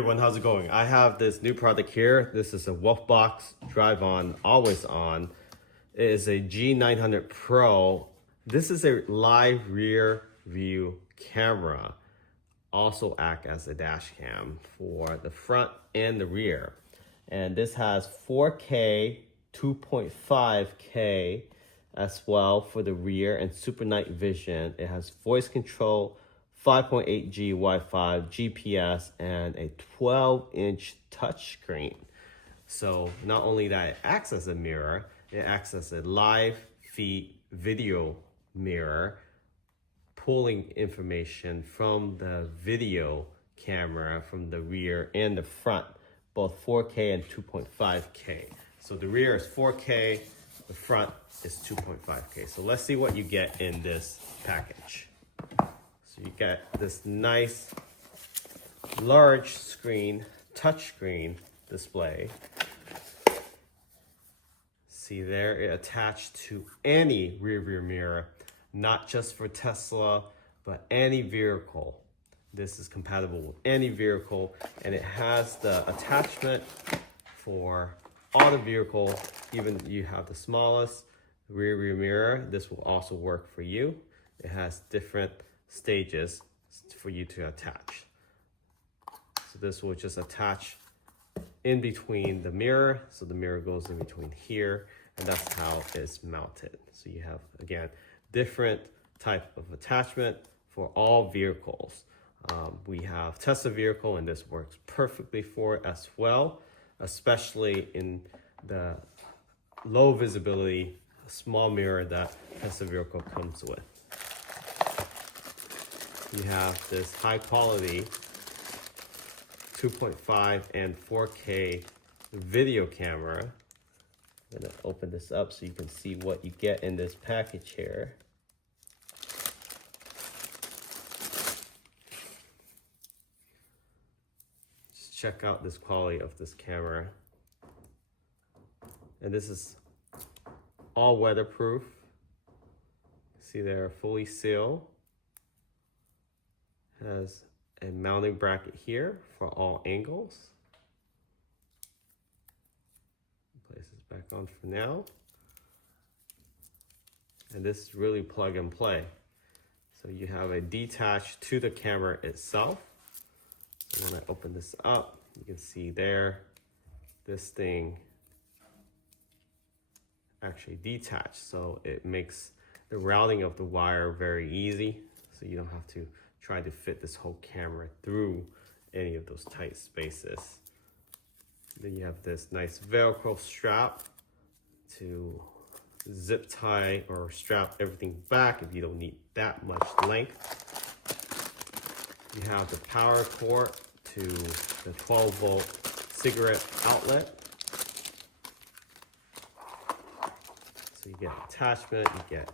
everyone, how's it going? I have this new product here. This is a Wolfbox drive on, always on. It is a G900 Pro. This is a live rear view camera. Also act as a dash cam for the front and the rear. And this has 4K, 2.5K as well for the rear and super night vision. It has voice control, 5.8G Wi-Fi, GPS, and a 12-inch touchscreen. So not only that it acts as a mirror, it acts as a live feed video mirror, pulling information from the video camera from the rear and the front, both 4K and 2.5K. So the rear is 4K, the front is 2.5K. So let's see what you get in this package. So you get this nice large screen, touchscreen display. See there, it attached to any rear view mirror, not just for Tesla, but any vehicle. This is compatible with any vehicle, and it has the attachment for all the vehicle. Even you have the smallest rear view mirror, this will also work for you. It has different stages for you to attach. So this will just attach in between the mirror, so the mirror goes in between here, and that's how it's mounted. So you have, again, different type of attachment for all vehicles. We have Tesla vehicle, and this works perfectly for it as well, especially in the low visibility small mirror that Tesla vehicle comes with. You have this high quality 2.5 and 4K video camera. I'm gonna open this up so you can see what you get in this package here. Just check out this quality of this camera. And this is all weatherproof. See, they're fully sealed. Has a mounting bracket here for all angles. Place this back on for now. And this is really plug and play. So you have a detached to the camera itself. So when I open this up, you can see there, this thing actually detached. So it makes the routing of the wire very easy. So you don't have to try to fit this whole camera through any of those tight spaces. Then you have this nice Velcro strap to zip tie or strap everything back if you don't need that much length. You have the power cord to the 12-volt cigarette outlet. So you get attachment, you get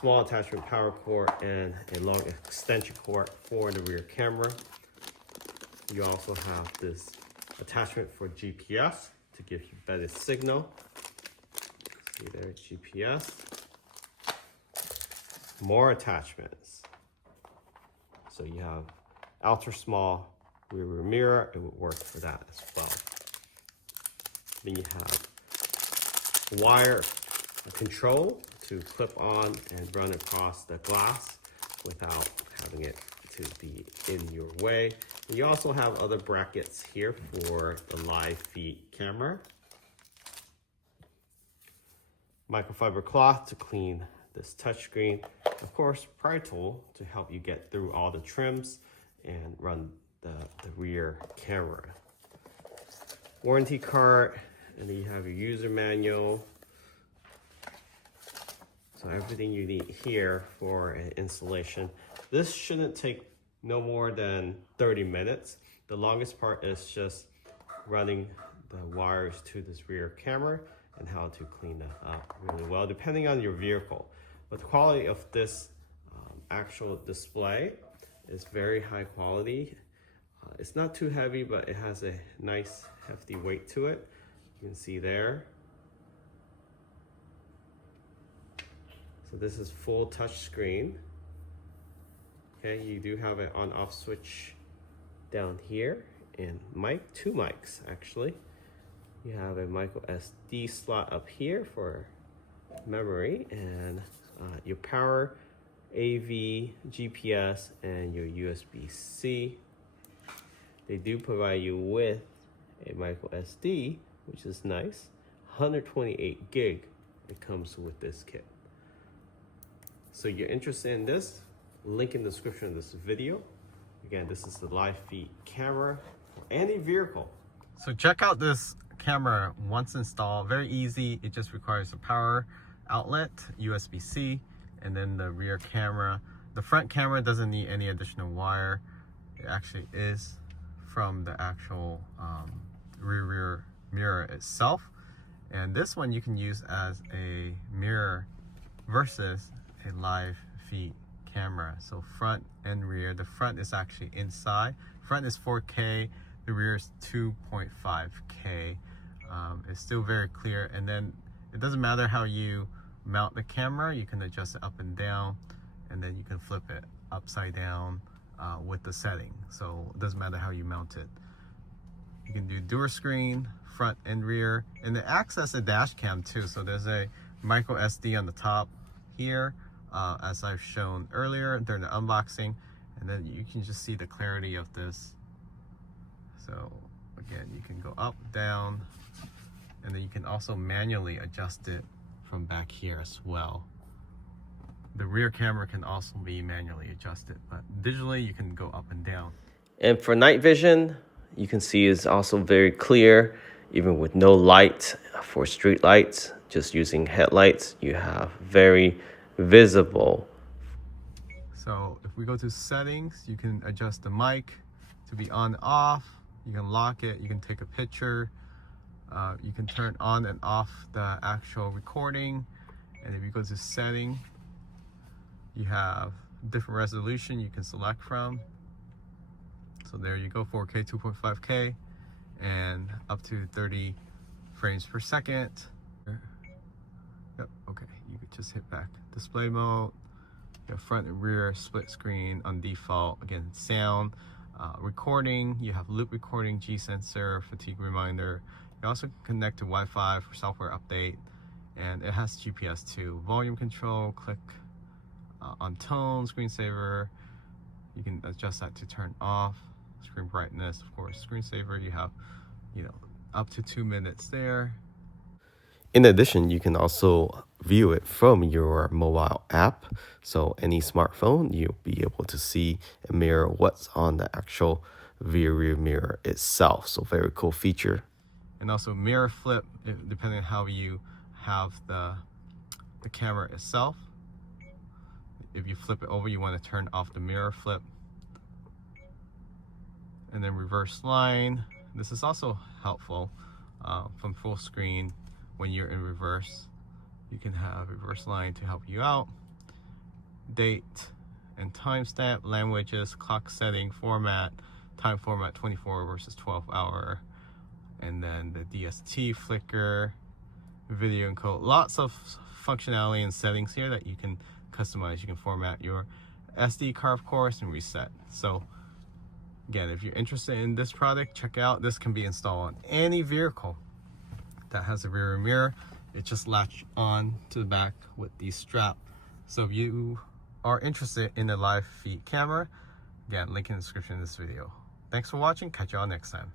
small attachment power cord and a long extension cord for the rear camera. You also have this attachment for GPS to give you better signal. See there, GPS. More attachments. So you have ultra small rear mirror, it would work for that as well. Then you have wire control to clip on and run across the glass without having it to be in your way. And you also have other brackets here for the live feed camera. Microfiber cloth to clean this touchscreen. Of course, pry tool to help you get through all the trims and run the rear camera. Warranty card, and then you have your user manual. So everything you need here for an installation. This shouldn't take no more than 30 minutes. The longest part is just running the wires to this rear camera and how to clean that up really well, depending on your vehicle. But the quality of this actual display is very high quality. It's not too heavy, but it has a nice hefty weight to it. You can see there. So this is full touch screen. Okay, you do have an on-off switch down here, and two mics actually. You have a micro SD slot up here for memory, and your power, AV, GPS, and your USB-C. They do provide you with a micro SD, which is nice. 128 gig it comes with this kit. So you're interested in this, link in the description of this video. Again, this is the live feed camera for any vehicle. So check out this camera once installed. Very easy. It just requires a power outlet, USB-C, and then the rear camera. The front camera doesn't need any additional wire. It actually is from the actual rear mirror itself. And this one you can use as a mirror versus a live feed camera. So front and rear. The front is actually inside. Front is 4K. The rear is 2.5K. It's still very clear. And then it doesn't matter how you mount the camera. You can adjust it up and down, and then you can flip it upside down with the setting. So it doesn't matter how you mount it. You can do dual screen, front and rear, and it access a dash cam too. So there's a micro SD on the top here, as I've shown earlier during the unboxing, and then you can just see the clarity of this. So again, you can go up, down, and then you can also manually adjust it from back here as well. The rear camera can also be manually adjusted, but digitally you can go up and down. And for night vision, you can see it's also very clear, even with no light for street lights. Just using headlights, you have very visible. So if we go to settings, you can adjust the mic to be on, off. You can lock it, you can take a picture. You can turn on and off the actual recording. And if you go to setting, you have different resolution you can select from. So there you go, 4K, 2.5K, and up to 30 frames per second. Yep, okay, you could just hit back. Display mode, you have front and rear split screen on default. Again, sound, recording, you have loop recording, G sensor, fatigue reminder. You also connect to Wi-Fi for software update, and it has GPS too. Volume control, click on tone, screensaver. You can adjust that to turn off. Screen brightness, of course, screensaver. You have, up to 2 minutes there. In addition, you can also view it from your mobile app. So any smartphone, you'll be able to see and mirror what's on the actual rear mirror itself. So very cool feature. And also mirror flip, depending on how you have the camera itself. If you flip it over, you want to turn off the mirror flip. And then reverse line. This is also helpful from full screen. When you're in reverse, you can have reverse line to help you out. Date and timestamp, languages, clock setting, format, time format 24 versus 12 hour. And then the DST, flicker, video encode. Lots of functionality and settings here that you can customize. You can format your SD card, of course, and reset. So again, if you're interested in this product, check out. This can be installed on any vehicle that has a rear mirror. It just latch on to the back with the strap. So if you are interested in a live feed camera, again, link in the description of this video. Thanks for watching. Catch you all next time.